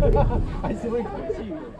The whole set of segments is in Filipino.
I swear to you.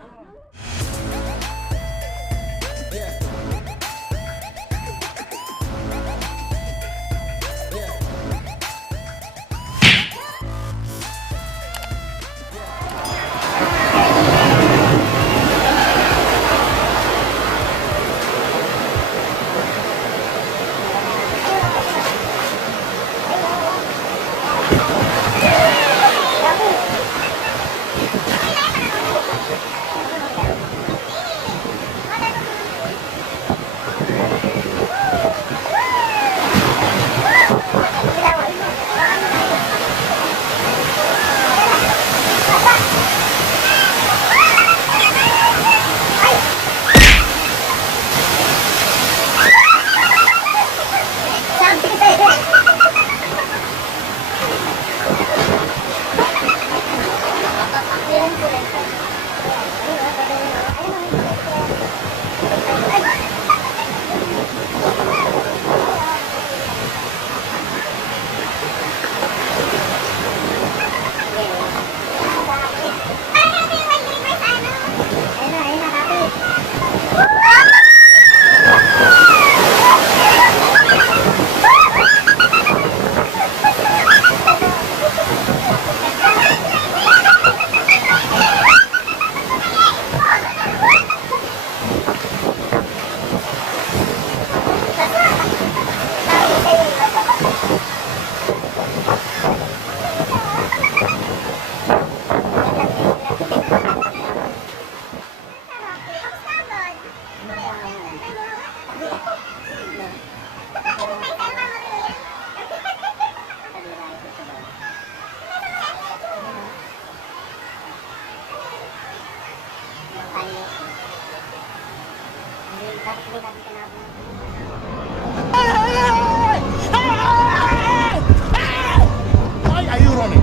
Why are you running?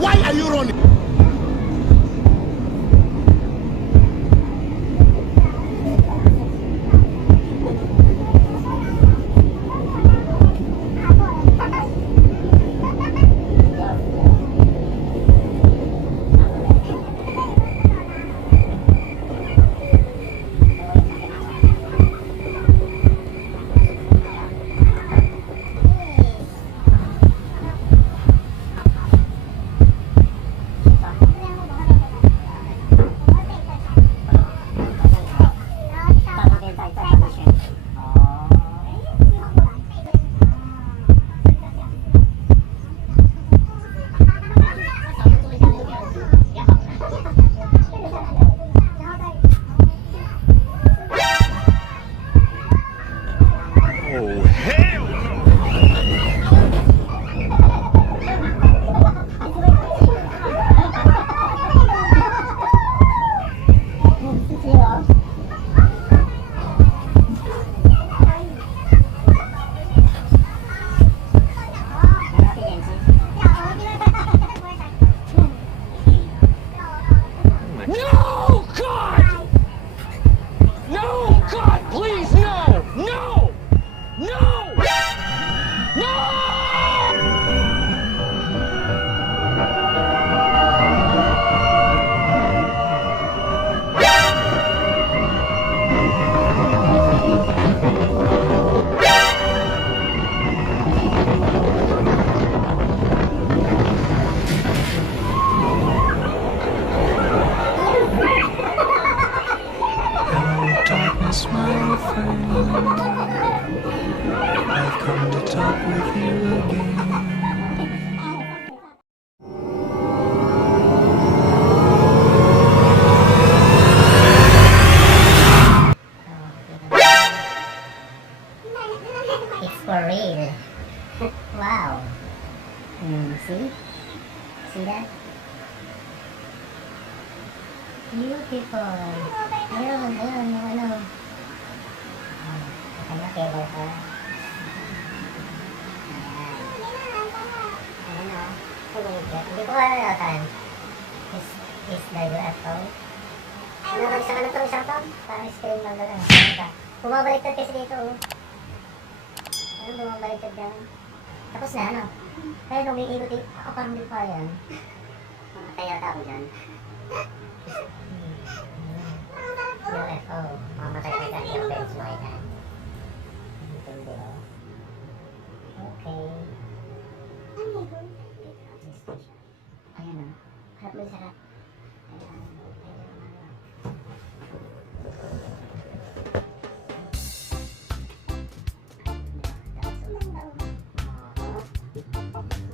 Why are you running? I've come to talk with you again. It's for real. Wow. See? See that? Beautiful. Ayun, yung ano. Ano, cable car. Ayan. Hindi ko kalalakan. Is the UFO. Ano, isang ano to, isang to? Parang screen lang doon. Bumabaliktad kasi dito. Ano, bumabaliktad yan. Tapos na, ano? Kaya nung iikot, ako parang di pa yan. Makatayata ako dyan. UFO. Mamatay ka dyan. Yung bench mo yan. Hindi oh. Okay. Ayan o. Harap mo sa harap. Ayan.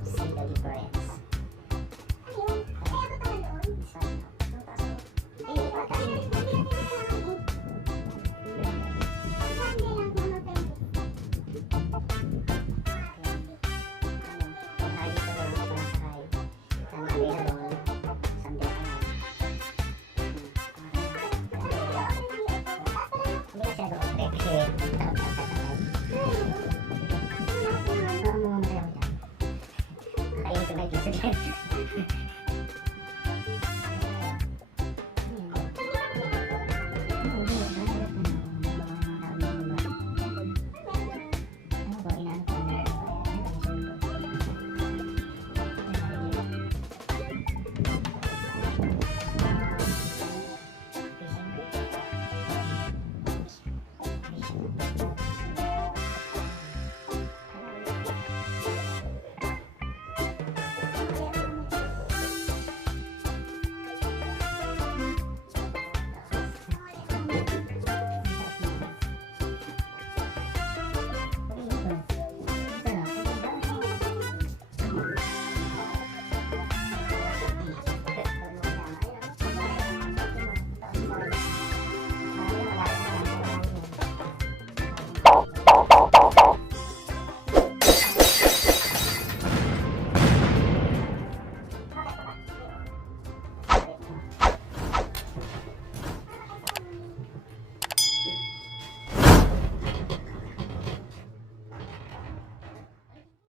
See the difference. Kain ko na dito.